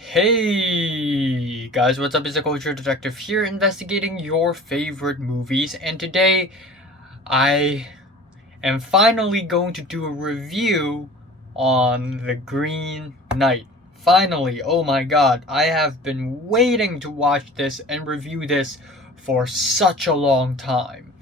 Hey guys, what's up? It's a Culture Detective here, investigating your favorite movies, and today I am finally going to do a review on The Green Knight. Finally, oh my god, I have been waiting to watch this and review this for such a long time.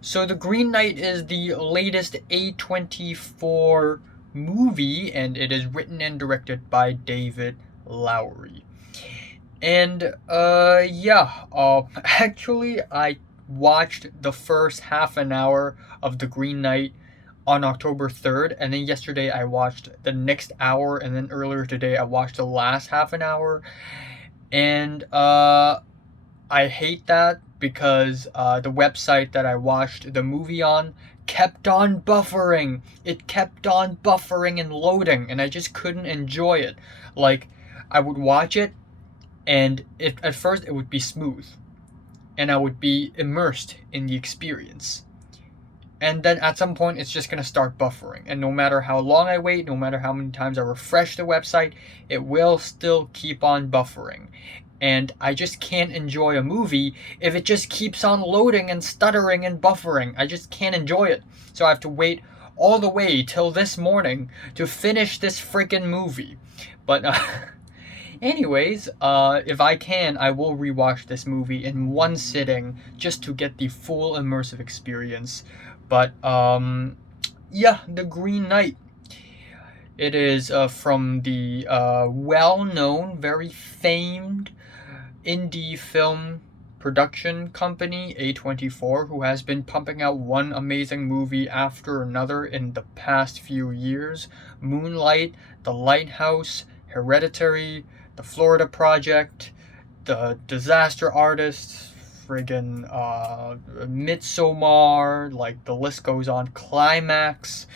So, The Green Knight is the latest A24 movie, and it is written and directed by David Lowery. And actually I watched the first half an hour of The Green Knight on October 3rd, and then yesterday I watched the next hour, and then earlier today I watched the last half an hour. And I hate that because the website that I watched the movie on kept on buffering. It kept on buffering and loading, and I just couldn't enjoy it. Like, I would watch it, and at first it would be smooth, and I would be immersed in the experience. And then at some point, it's just going to start buffering. And no matter how long I wait, no matter how many times I refresh the website, it will still keep on buffering. And I just can't enjoy a movie if it just keeps on loading and stuttering and buffering. I just can't enjoy it. So I have to wait all the way till this morning to finish this freaking movie. But, anyways, if I can, I will rewatch this movie in one sitting just to get the full immersive experience. But yeah, The Green Knight. It is from the well-known, very famed indie film production company A24, who has been pumping out one amazing movie after another in the past few years. Moonlight, The Lighthouse, Hereditary, The Florida Project, The Disaster Artist, friggin' Midsommar, like the list goes on, Climax.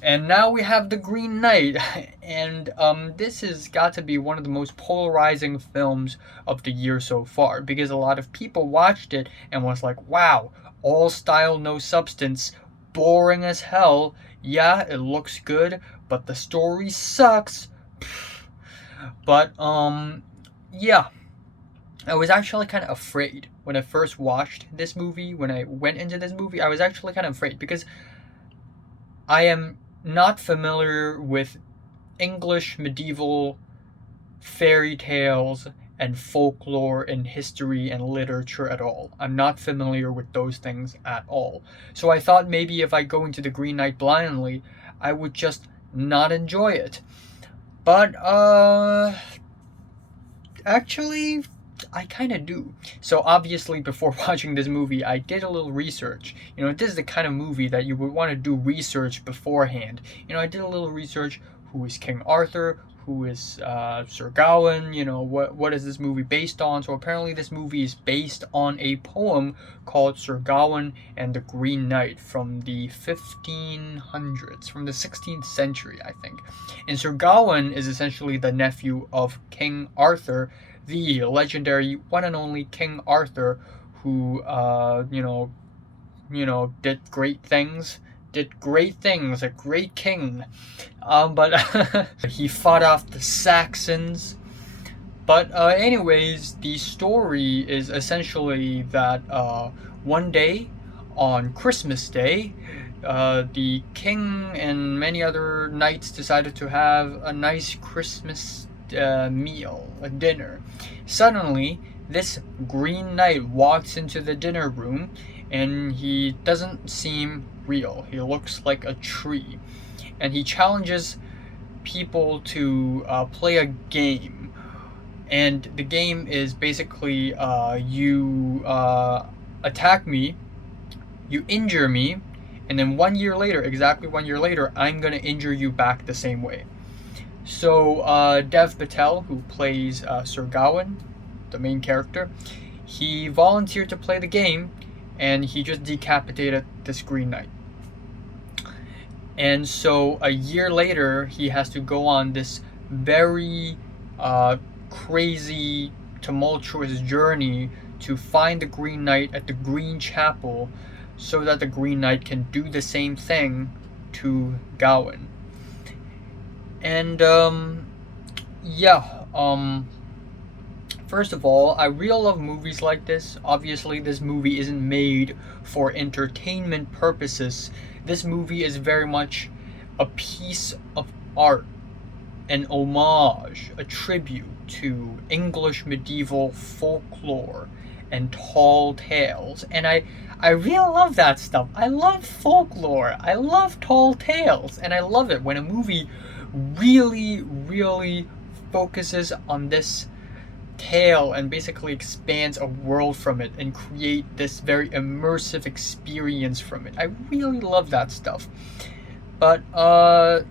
And now we have The Green Knight, and this has got to be one of the most polarizing films of the year so far, because a lot of people watched it and was like, wow, all style, no substance, boring as hell. Yeah, it looks good, but the story sucks. But, yeah. I was actually kind of afraid when I first watched this movie. When I went into this movie, I was actually kind of afraid because I am not familiar with English medieval fairy tales and folklore and history and literature at all. I'm not familiar with those things at all. So I thought maybe if I go into The Green Knight blindly, I would just not enjoy it. But actually, I kind of do. So obviously, before watching this movie, I did a little research. This is the kind of movie that you would want to do research beforehand. I did a little research. Who is King Arthur? Who is Sir Gawain? What is this movie based on? So apparently, this movie is based on a poem called Sir Gawain and the Green Knight from the 1500s, from the 16th century, I think. And Sir Gawain is essentially the nephew of King Arthur, the legendary one and only King Arthur, who did great things. A great king. But he fought off the Saxons. But anyways, the story is essentially that one day, on Christmas Day, the king and many other knights decided to have a nice Christmas meal, a dinner. Suddenly, this Green Knight walks into the dinner room, and he doesn't seem real. He looks like a tree. And he challenges people to play a game. And the game is basically you attack me, you injure me, and then 1 year later, exactly 1 year later, I'm going to injure you back the same way. So Dev Patel, who plays Sir Gawain, the main character, he volunteered to play the game, and he just decapitated this Green Knight. And so a year later, he has to go on this very crazy, tumultuous journey to find the Green Knight at the Green Chapel so that the Green Knight can do the same thing to Gawain. And yeah, First of all, I really love movies like this. Obviously, this movie isn't made for entertainment purposes. This movie is very much a piece of art, an homage, a tribute to English medieval folklore and tall tales. And I really love that stuff. I love folklore. I love tall tales. And I love it when a movie really focuses on this tale and basically expands a world from it and create this very immersive experience from it. I really love that stuff. But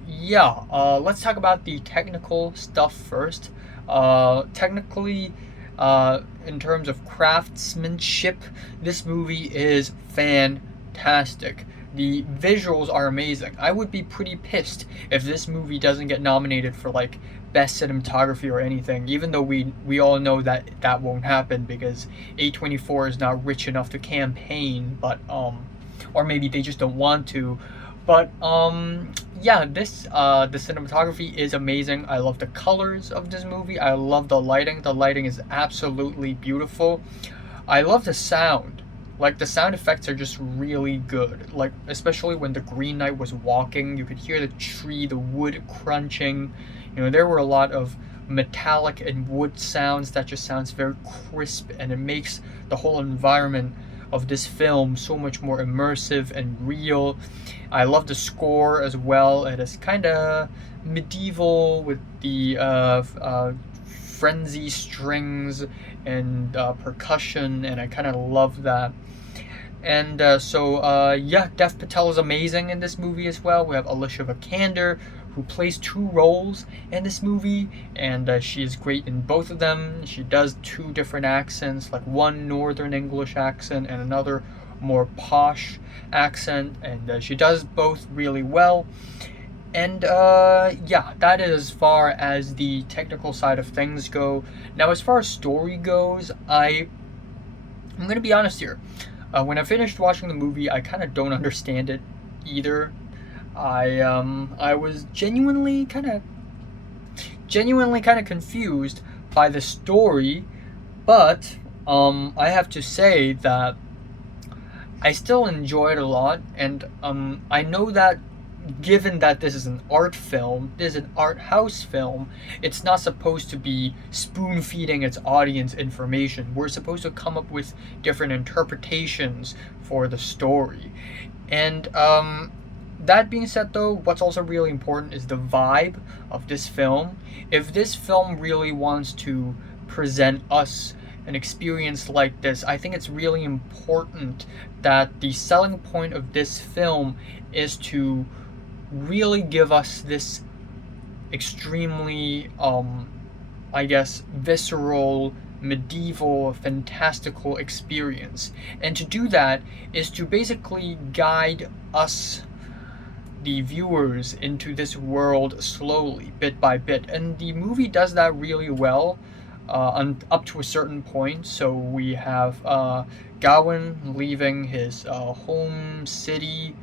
yeah, let's talk about the technical stuff first. Technically, in terms of craftsmanship, this movie is fantastic. The visuals are amazing. I would be pretty pissed if this movie doesn't get nominated for like best cinematography or anything, even though we all know that that won't happen because A24 is not rich enough to campaign, but or maybe they just don't want to. But yeah, this the cinematography is amazing. I love the colors of this movie. I love the lighting. The lighting is absolutely beautiful. I love the sound. Like the sound effects are just really good. Like especially when the Green Knight was walking, you could hear the tree, the wood crunching. You know, there were a lot of metallic and wood sounds that just sounds very crisp, and it makes the whole environment of this film so much more immersive and real. I love the score as well. It is kind of medieval with the frenzy strings and percussion, and I kind of love that. And yeah, Dev Patel is amazing in this movie as well. We have Alicia Vikander, who plays two roles in this movie, and she is great in both of them. She does two different accents, like one Northern English accent and another more posh accent, and she does both really well. And yeah, that is as far as the technical side of things go. Now, as far as story goes, I'm gonna be honest here. When I finished watching the movie, I kind of don't understand it either. I was genuinely kind of confused by the story, but I have to say that I still enjoy it a lot, and I know that given that this is an art film, this is an art house film, it's not supposed to be spoon feeding its audience information. We're supposed to come up with different interpretations for the story. And that being said, though, what's also really important is the vibe of this film. If this film really wants to present us an experience like this, I think it's really important that the selling point of this film is to really give us this extremely I guess visceral, medieval, fantastical experience. And to do that is to basically guide us, the viewers, into this world slowly, bit by bit. And the movie does that really well, up to a certain point. So we have Gawain leaving his home city,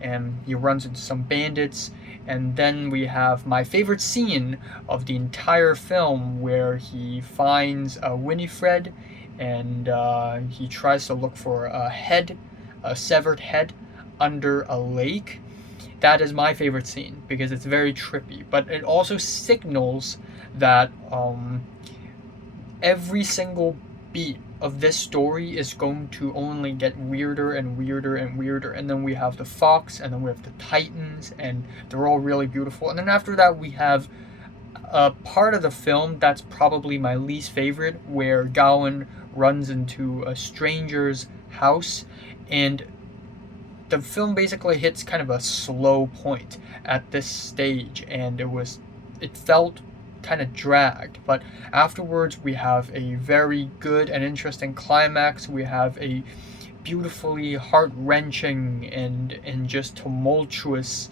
and he runs into some bandits. And then we have my favorite scene of the entire film, where he finds Winifred, and he tries to look for a head, a severed head, under a lake. That is my favorite scene because it's very trippy, but it also signals that every single beat of this story is going to only get weirder and weirder and weirder. And then we have the fox, and then we have the titans, and they're all really beautiful. And then after that, we have a part of the film that's probably my least favorite, where Gawain runs into a stranger's house, and the film basically hits kind of a slow point at this stage, and it felt kind of dragged. But afterwards, we have a very good and interesting climax. We have a beautifully heart-wrenching and just tumultuous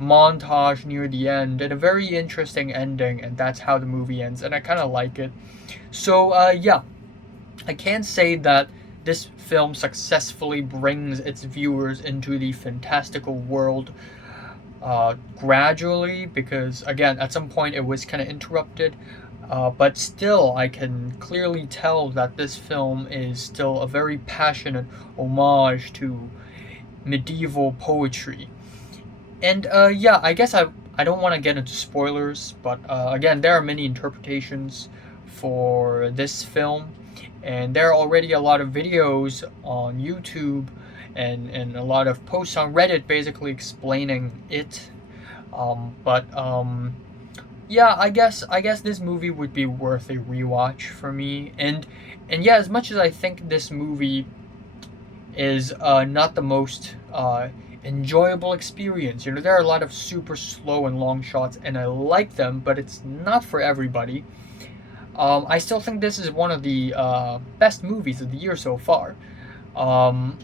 montage near the end, and a very interesting ending, and that's how the movie ends, and I kind of like it. So yeah, I can say that this film successfully brings its viewers into the fantastical world gradually, because again, at some point it was kind of interrupted, But still, I can clearly tell that this film is still a very passionate homage to medieval poetry. And yeah, I guess I don't want to get into spoilers, but again, there are many interpretations for this film, and there are already a lot of videos on YouTube and a lot of posts on Reddit basically explaining it. But yeah, I guess this movie would be worth a rewatch for me. And yeah, as much as I think this movie is not the most enjoyable experience. You know, there are a lot of super slow and long shots, and I like them, but it's not for everybody. I still think this is one of the best movies of the year so far. Um,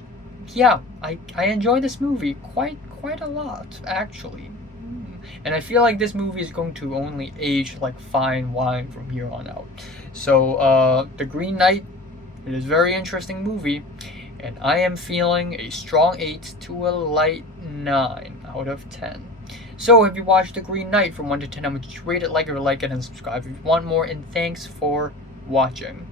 yeah, I enjoy this movie quite a lot actually. And I feel like this movie is going to only age like fine wine from here on out. So, The Green Knight, it is a very interesting movie, and I am feeling a strong 8 to a light 9 out of 10. So, if you watched The Green Knight from 1 to 10, I would just rate it, like it, and subscribe if you want more, and thanks for watching.